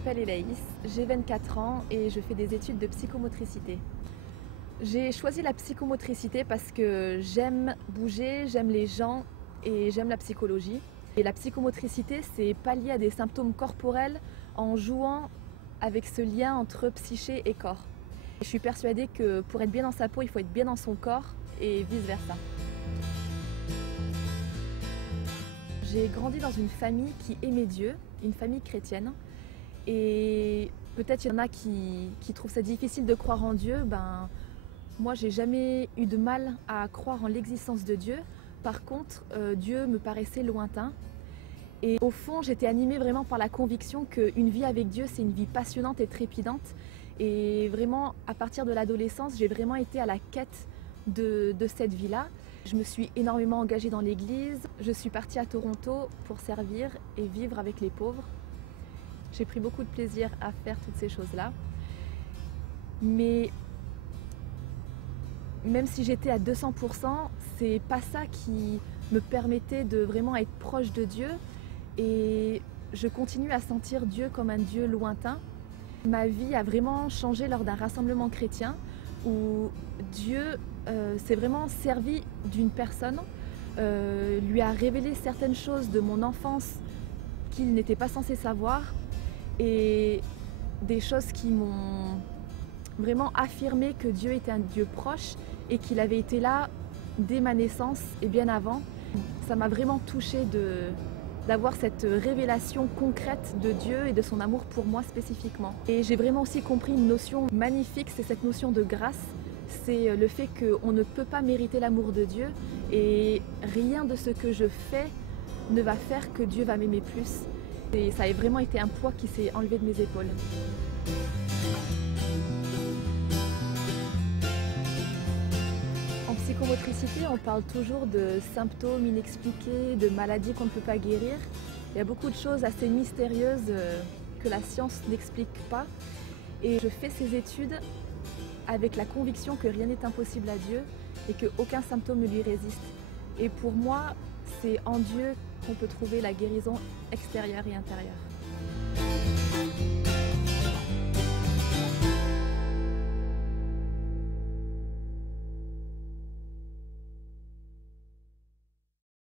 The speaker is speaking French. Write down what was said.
m'appelle Elaïs, j'ai 24 ans et je fais des études de psychomotricité. J'ai choisi la psychomotricité parce que j'aime bouger, j'aime les gens et j'aime la psychologie. Et la psychomotricité, c'est pallier à des symptômes corporels en jouant avec ce lien entre psyché et corps. Je suis persuadée que pour être bien dans sa peau, il faut être bien dans son corps et vice-versa. J'ai grandi dans une famille qui aimait Dieu, une famille chrétienne. Et peut-être il y en a qui trouvent ça difficile de croire en Dieu. Moi, j'ai jamais eu de mal à croire en l'existence de Dieu. Par contre, Dieu me paraissait lointain. Et au fond, j'étais animée vraiment par la conviction qu'une vie avec Dieu, c'est une vie passionnante et trépidante. Et vraiment, à partir de l'adolescence, j'ai vraiment été à la quête de cette vie-là. Je me suis énormément engagée dans l'église. Je suis partie à Toronto pour servir et vivre avec les pauvres. J'ai pris beaucoup de plaisir à faire toutes ces choses-là. Mais même si j'étais à 200%, c'est pas ça qui me permettait de vraiment être proche de Dieu. Et je continue à sentir Dieu comme un Dieu lointain. Ma vie a vraiment changé lors d'un rassemblement chrétien où Dieu s'est vraiment servi d'une personne, lui a révélé certaines choses de mon enfance qu'il n'était pas censé savoir et des choses qui m'ont vraiment affirmé que Dieu était un Dieu proche et qu'il avait été là dès ma naissance et bien avant. Ça m'a vraiment touchée d'avoir cette révélation concrète de Dieu et de son amour pour moi spécifiquement. Et j'ai vraiment aussi compris une notion magnifique, c'est cette notion de grâce. C'est le fait qu'on ne peut pas mériter l'amour de Dieu et rien de ce que je fais ne va faire que Dieu va m'aimer plus. Et ça a vraiment été un poids qui s'est enlevé de mes épaules. En psychomotricité, on parle toujours de symptômes inexpliqués, de maladies qu'on ne peut pas guérir. Il y a beaucoup de choses assez mystérieuses que la science n'explique pas. Et je fais ces études avec la conviction que rien n'est impossible à Dieu et qu'aucun symptôme ne lui résiste. Et pour moi, c'est en Dieu qu'on peut trouver la guérison extérieure et intérieure.